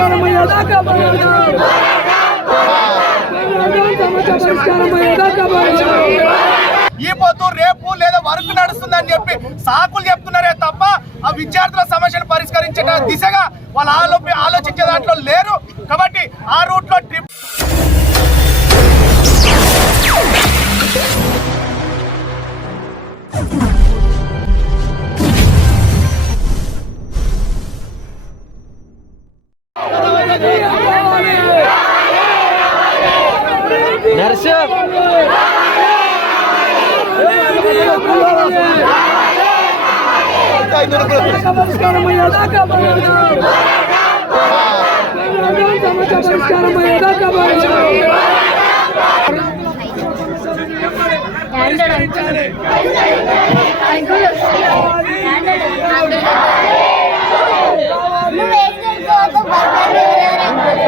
పరిష్కారం అయ్యేదాకా ఈ పొద్దు రేపు లేదా వరకు నడుస్తుందని చెప్పి సాకులు చెప్తున్నారే తప్ప ఆ విద్యార్థుల సమస్యను పరిష్కరించే దిశగా వాళ్ళు ఆలోపి ఆలోచించే దాంట్లో లేరు. కాబట్టి ఆ రూట్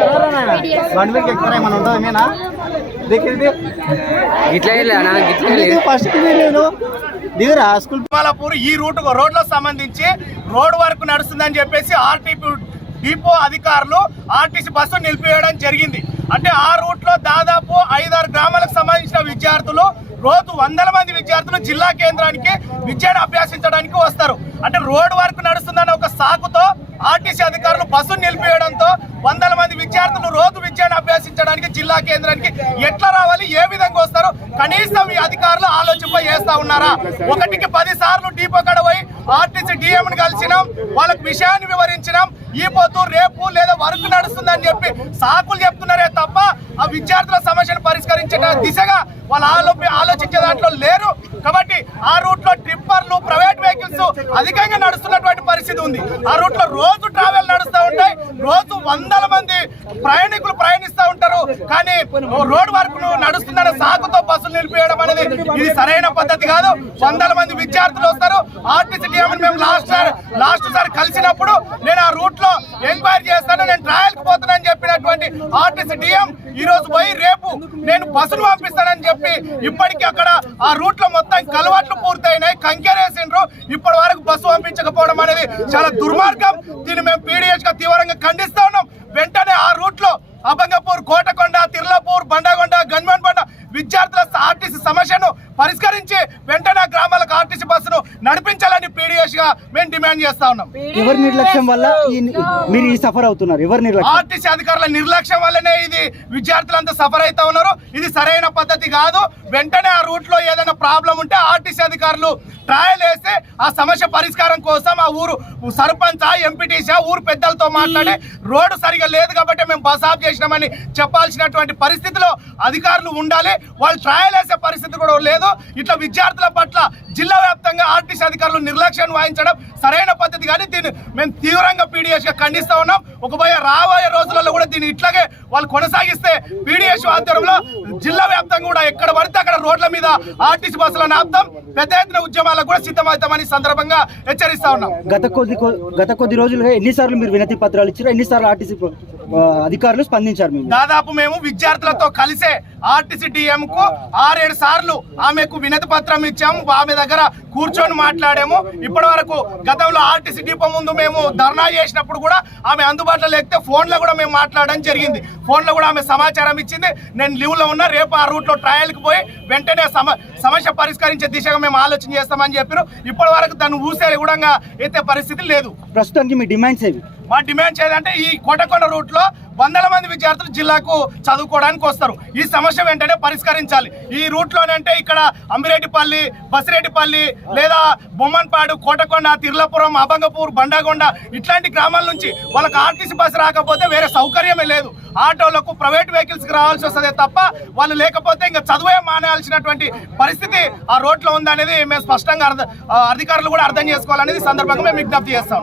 పోరాడదాం. బండి మీద ఎక్కుతారా ఏమైనా ఉంటుందా ఏమైనా ఫస్ట్ నేను దిగురా స్కూల్ తిరుమలపూర్ ఈ రూట్ రోడ్లకు సంబంధించి రోడ్ వరకు నడుస్తుందని చెప్పేసి ఆర్టీపీ డిపో అధికారులు ఆర్టీసీ బస్సు నిలిపివేయడం జరిగింది. అంటే ఆ రూట్లో దాదాపు ఐదారు గ్రామాలకు సంబంధించిన విద్యార్థులు రోజు వందల మంది విద్యార్థులు జిల్లా కేంద్రానికి విద్యను అభ్యసించడానికి వస్తారు. అంటే రోడ్ వరకు నడుస్తుందన్న ఒక సాకుతో ఆర్టీసీ అధికారులు బస్సు నిలిపివేయడంతో వందల మంది విద్యార్థులు రోజు విద్యను అభ్యసించడానికి జిల్లా కేంద్రానికి ఎట్లా రావాలి ఏ విధంగా వస్తారో కనీసం ఈ అధికారులు ఆలోచింప చేస్తా ఉన్నారా? ఒకటికి పది సార్లు డీపో కడ పోయి ఆర్టీసీ డిఎంని కలిసినాం వాళ్ళకి విషయాన్ని వివరించినాం. ఈ పొద్దు రేపు లేదా వరకు నడుస్తుందని చెప్పి సాకులు చెప్తున్నారే తప్ప ఆ విద్యార్థుల సమస్యను పరిష్కరించిన దిశగా వాళ్ళు ఆలోపి ఆలోచించే దాంట్లో లేరు. కాబట్టి ఆ రూట్లో ట్రిప్పర్లు ప్రైవేట్ వెహికల్స్ అధికంగా నడుస్తున్నటువంటి పరిస్థితి ఉంది. ఆ రూట్లో రోజు ట్రావెల్ ఉంటాయి రోజు వందల మంది ప్రయాణికులు ప్రయాణిస్తూ ఉంటారు. కానీ రోడ్డు వరకు నడుస్తుందని సాకుతో బస్సులు నిలిపేయడం అనేది ఇది సరైన పద్ధతి కాదు. వందల మంది విద్యార్థులు వస్తారు. ఆర్టీసీ డిఎం మేము లాస్ట్ సార్ లాస్ట్ సార్ కలిసినప్పుడు నేను ఆ రూట్లో ఎంక్వైరీ చేస్తాను నేను ట్రయల్కి పోతానని చెప్పినటువంటి ఆర్టీసీ డిఎం ఈ రోజు పోయి రేపు నేను బస్సును పంపిస్తానని చెప్పి ఇప్పటికీ అక్కడ ఆ రూట్లో మొత్తం కలవాట్లు పూర్తయినాయి. కంకెరేసిండ్రు ఇప్పటి వరకు బస్సు పంపించకపోవడం అనేది చాలా దుర్మార్గం. దీన్ని మేము పీడిఎస్గా తీవ్రంగా ఖండిస్తా ఉన్నాం. వెంటనే ఆ రూట్లో అభంగపూర్ కోటకొండ తిర్లాపూర్ బండగొండ గన్మన్ బండ విద్యార్థుల ఆర్టీసీ సమస్యను పరిష్కరించి వెంటనే గ్రామాలకు ఆర్టీసీ బస్సును నడిపించాలని పీడిఎస్గా మేము డిమాండ్ చేస్తా ఉన్నాం. ఎవరి నిర్లక్ష్యం వల్ల మీరు ఈ సఫర్ అవుతున్నారు? ఎవరి నిర్లక్ష్యం? ఆర్టీసీ అధికారుల నిర్లక్ష్యం వల్లనే ఇది విద్యార్థులంతా సఫర్ అవుతా ఉన్నారు. ఇది సరైన పద్ధతి కాదు. వెంటనే ఆ రూట్లో ఏదైనా ప్రాబ్లం ఉంటే ఆర్టీసీ అధికారులు ట్రయల్ వేస్తే ఆ సమస్య పరిష్కారం కోసం ఆ ఊరు సర్పంచ్ ఎంపీటీసీ ఊరు పెద్దలతో మాట్లాడి రోడ్డు సరిగా లేదు కాబట్టి మేము బస్ ఆఫ్ చేసినామని చెప్పాల్సినటువంటి పరిస్థితిలో అధికారులు ఉండాలి. వాళ్ళు ట్రయల్ వేసే పరిస్థితి కూడా లేదు. ఇట్లా విద్యార్థుల పట్ల జిల్లా వ్యాప్తంగా ఆర్టీసీ అధికారులు నిర్లక్ష్యం వహించడం సరైన పద్ధతి కానీ దీన్ని మేము తీవ్రంగా పీడిఎస్గా ఖండిస్తూ ఖండిస్తా ఉన్నాం ఒకబోయే రాబోయే రోజులలో కూడా దీన్ని ఇట్లాగే వాళ్ళు కొనసాగిస్తే పీడిఎస్ ఆధ్వర్యంలో జిల్లా వ్యాప్తంగా కూడా ఎక్కడ పడితే అక్కడ రోడ్ల మీద ఆర్టీసీ బస్సులను ఆపుతాం. పెద్ద ఎత్తున ఉద్యమాలకు కూడా సిద్ధమవుతామని సందర్భంగా హెచ్చరిస్తా ఉన్నాం. గత కొద్ది గత కొద్ది రోజులుగా ఎన్నిసార్లు మీరు వినతి పత్రాలు ఇచ్చారు ఎన్నిసార్లు ఆర్టీసీ అధికారులు స్పందించారు మేము దాదాపు మేము విద్యార్థులతో కలిసే ఆర్టీసీ డిఎం కు ఆరేడు సార్లు ఆమెకు వినతి పత్రం ఇచ్చాము. ఆమె దగ్గర కూర్చొని మాట్లాడాము. ఇప్పటి వరకు గతంలో ఆర్టీసీ డిపో ముందు మేము ధర్నా చేసినప్పుడు కూడా ఆమె అందుబాటులో లేకపోతే ఫోన్లో కూడా మేము మాట్లాడడం జరిగింది. ఫోన్లో కూడా ఆమె సమాచారం ఇచ్చింది. నేను లీవ్లో ఉన్నా రేపు ఆ రూట్లో ట్రయల్కి పోయి వెంటనే సమ సమస్య పరిష్కరించే దిశగా మేము ఆలోచన చేస్తామని చెప్పారు. ఇప్పటి వరకు దాన్ని ఊసే కూడా ఎత్తే పరిస్థితి లేదు. ప్రస్తుతానికి మీ డిమాండ్స్ ఏవి? మా డిమాండ్ చేయాలంటే ఈ కోటకొండ రూట్లో వందల మంది విద్యార్థులు జిల్లాకు చదువుకోవడానికి వస్తారు. ఈ సమస్య వెంటనే పరిష్కరించాలి. ఈ రూట్ లోనంటే ఇక్కడ అంబిరెడ్డిపల్లి బసిరెడ్డిపల్లి లేదా బొమ్మన్పాడు కోటకొండ తిర్లపురం అభంగపూర్ బండగొండ ఇట్లాంటి గ్రామాల నుంచి వాళ్ళకి ఆర్టీసీ బస్సు రాకపోతే వేరే సౌకర్యమే లేదు. ఆటోలకు ప్రైవేట్ వెహికల్స్కి రావాల్సి వస్తుంది తప్ప వాళ్ళు లేకపోతే ఇంకా చదువే మానేయాల్సినటువంటి పరిస్థితి ఆ రోడ్లో ఉందనేది మేము స్పష్టంగా అర్థ అధికారులు కూడా అర్థం చేసుకోవాలనేది సందర్భంగా మేము విజ్ఞప్తి చేస్తాం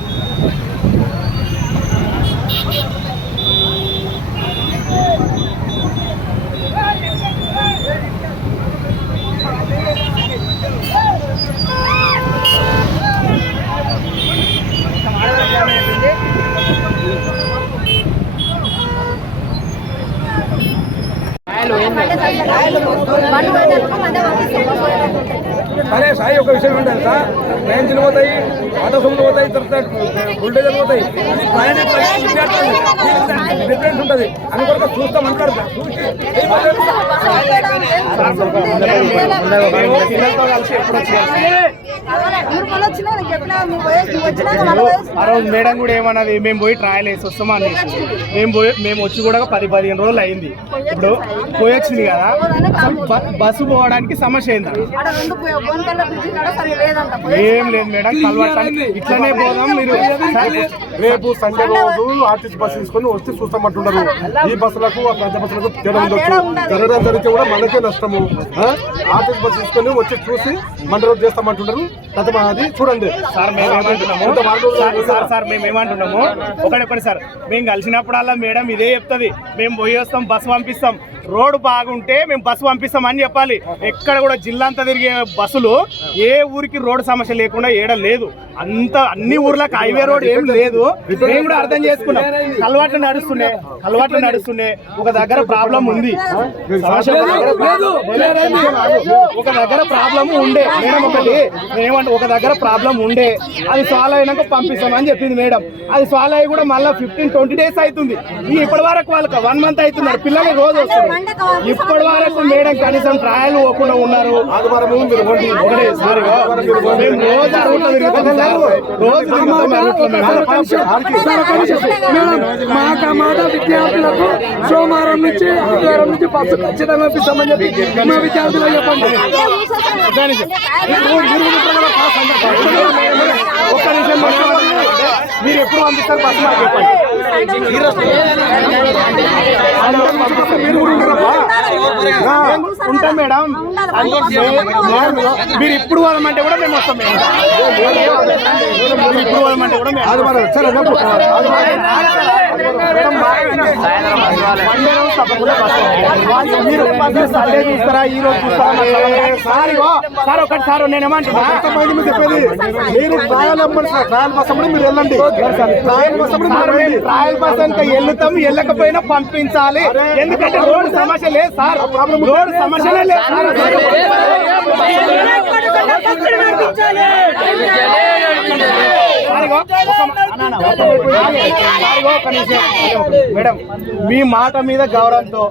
అరే సాయి ఒక విషయం ఏంటంటే సార్ ట్రైన్లు పోతాయి ఆటో సొమ్ములు పోతాయి తర్వాత బుల్డేజర్లు పోతాయి డిఫరెన్స్ ఉంటుంది అని కొరకు చూస్తాం అంటారు సార్. చూసి కలిసి వచ్చి ఆ రోజు మేడం కూడా ఏమన్నది మేము పోయి ట్రయల్ వేసి వస్తామా? అని మేము పోయి మేము వచ్చి కూడా పది పదిహేను రోజులు అయింది. ఇప్పుడు పోయొచ్చింది కదా బస్సు పోవడానికి సమస్య అయింది ఏం లేదు మేడం కలవటానికి ఇట్లనే పోదాం మీరు రేపు సండే రోజు ఆర్టీసీ బస్సు తీసుకొని వస్తే చూస్తామంటున్నారు ఈ బస్సులకు పెద్ద బస్సులకు జరగడం జరిగితే కూడా మనకే నష్టం. ఆ? ఆర్టీసీ బస్సు తీసుకొని వచ్చి చూసి మన రోజు చేస్తామంటున్నారు గత అది చూడండి. మేము సార్, సార్ సార్ మేము ఏమంటున్నాము? ఒకటి సార్. మేము కలిసినప్పుడల్లా మేడం ఇదే చెప్తుంది. మేము పోయి వస్తాం బస్సు పంపిస్తాం. రోడ్డు బాగుంటే మేము బస్సు పంపిస్తాం అని చెప్పాలి. ఎక్కడ కూడా జిల్లా అంతా తిరిగే బస్సులు ఏ ఊరికి రోడ్డు సమస్య లేకుండా ఏడ లేదు. అంత అన్ని ఊర్లకు హైవే రోడ్ ఏం లేదు. మేము కూడా అర్థం చేసుకున్నాం. కలవాట్లు నడుస్తుండే కలవాట్లు నడుస్తుండే. ఒక దగ్గర ప్రాబ్లం ఉంది. ఒక దగ్గర ప్రాబ్లం ఉండే. మేడం ఒకటి ఏమంటే ఒక దగ్గర ప్రాబ్లం ఉండే. అది సాల్వ్ అయినాక పంపిస్తామని చెప్పింది మేడం. అది సాల్వ్ అయ్యి కూడా మళ్ళీ ఫిఫ్టీన్ ట్వంటీ డేస్ అవుతుంది. ఇప్పటి వరకు వాళ్ళకి వన్ మంత్ అవుతున్నారు. పిల్లలు రోజు వస్తారు. ఇప్పటి వరకు మేడం కనీసం ట్రయల్ పోకుండా ఉన్నారు ఆ. మేడం మాట మాట విద్యార్థులకు సోమవారం నుంచి ఆదివారం నుంచి బస్సు ఖచ్చితంగా పంపిస్తామని చెప్పి మా విద్యార్థులకు చెప్పండి ఒక్క నిమిషం. మీరు ఎప్పుడు పంపిస్తారు బస్సు మాకు చెప్పండి ఉంటాం మేడం మీరు ఇప్పుడు పోదామంటే కూడా మేము వస్తాం. మేడం ఇప్పుడు పోదామంటే కూడా మేము మీరు సండే చూస్తారా ఈ రోజు. సార్ ఒకటి సార్ నేను ఏమంటున్నా ఎంతమంది మీరు చెప్పేది మీరు ట్రయల్ అమ్మండి సార్ ట్రయల్ బస్ అమ్మడి మీరు వెళ్ళండి ట్రయల్ బస్ ట్రయల్ బస్ వెళ్తాం వెళ్ళకపోయినా పంపించాలి ఎందుకంటే రోడ్ సమస్య లేదు సార్ రోడ్ సమస్యనే లేదు సార్ మేడం మీ మాట మీద గౌరవంతో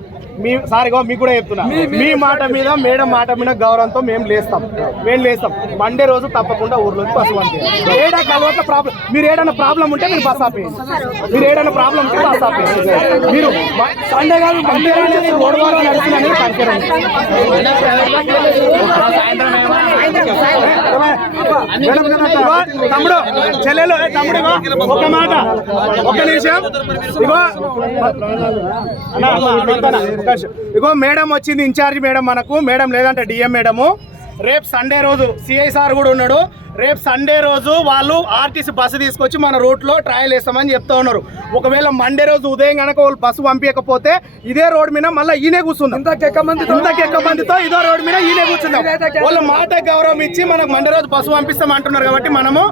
మీ సారిగో మీకు కూడా చెప్తున్నా. మీ మాట మీద మేడం మాట మీద గౌరవంతో మేము లేస్తాం. మేము లేస్తాం. మండే రోజు తప్పకుండా ఊర్లోకి బస్సు పంపించాలి ఏడా కలవత ప్రాబ్లం మీరు ఏదైనా ప్రాబ్లం ఉంటే మీరు బస్ ఆపేయండి. మీరు ఏదైనా ప్రాబ్లం ఉంటే బస్ ఆపేయండి. మీరు సండే కాదు మండే రోడ్ వారం నడుస్తుంది అనేది కన్సిడర్ ఇగో, తమ్ముడు చెల్లెలు తమ్ముడు ఇగో ఒక మాట ఒక నిమిషం. ఇగో ఇగో మేడం వచ్చింది ఇన్ఛార్జ్ మేడం మనకు. మేడం లేదంటే డిఎం మేడము. రేపు సండే రోజు సిఐ సార్ కూడా ఉన్నాడు. రేపు సండే రోజు వాళ్ళు ఆర్టీసీ బస్సు తీసుకొచ్చి మన రూట్లో ట్రయల్ వేస్తామని చెప్తా ఉన్నారు. ఒకవేళ మండే రోజు ఉదయం కనుక వాళ్ళు బస్సు పంపించకపోతే ఇదే రోడ్ మీద మళ్ళీ ఈయనే కూర్చుంది. ఇంతకెక్క మందితో? ఇంతకెక్క మందితో ఇదో రోడ్ మీద ఈయనే కూర్చుందాం. వాళ్ళ మాట గౌరవం ఇచ్చి మనకు మండే రోజు బస్సు పంపిస్తాం అంటున్నారు కాబట్టి మనము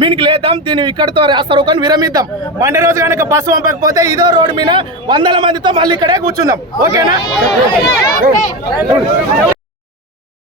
మీనికి లేద్దాం దీన్ని ఇక్కడితో రాస్తారు కానీ విరమిద్దాం. మండే రోజు కనుక బస్సు పంపకపోతే ఇదో రోడ్ మీద వందల మందితో మళ్ళీ ఇక్కడే కూర్చుందాం. ఓకేనా?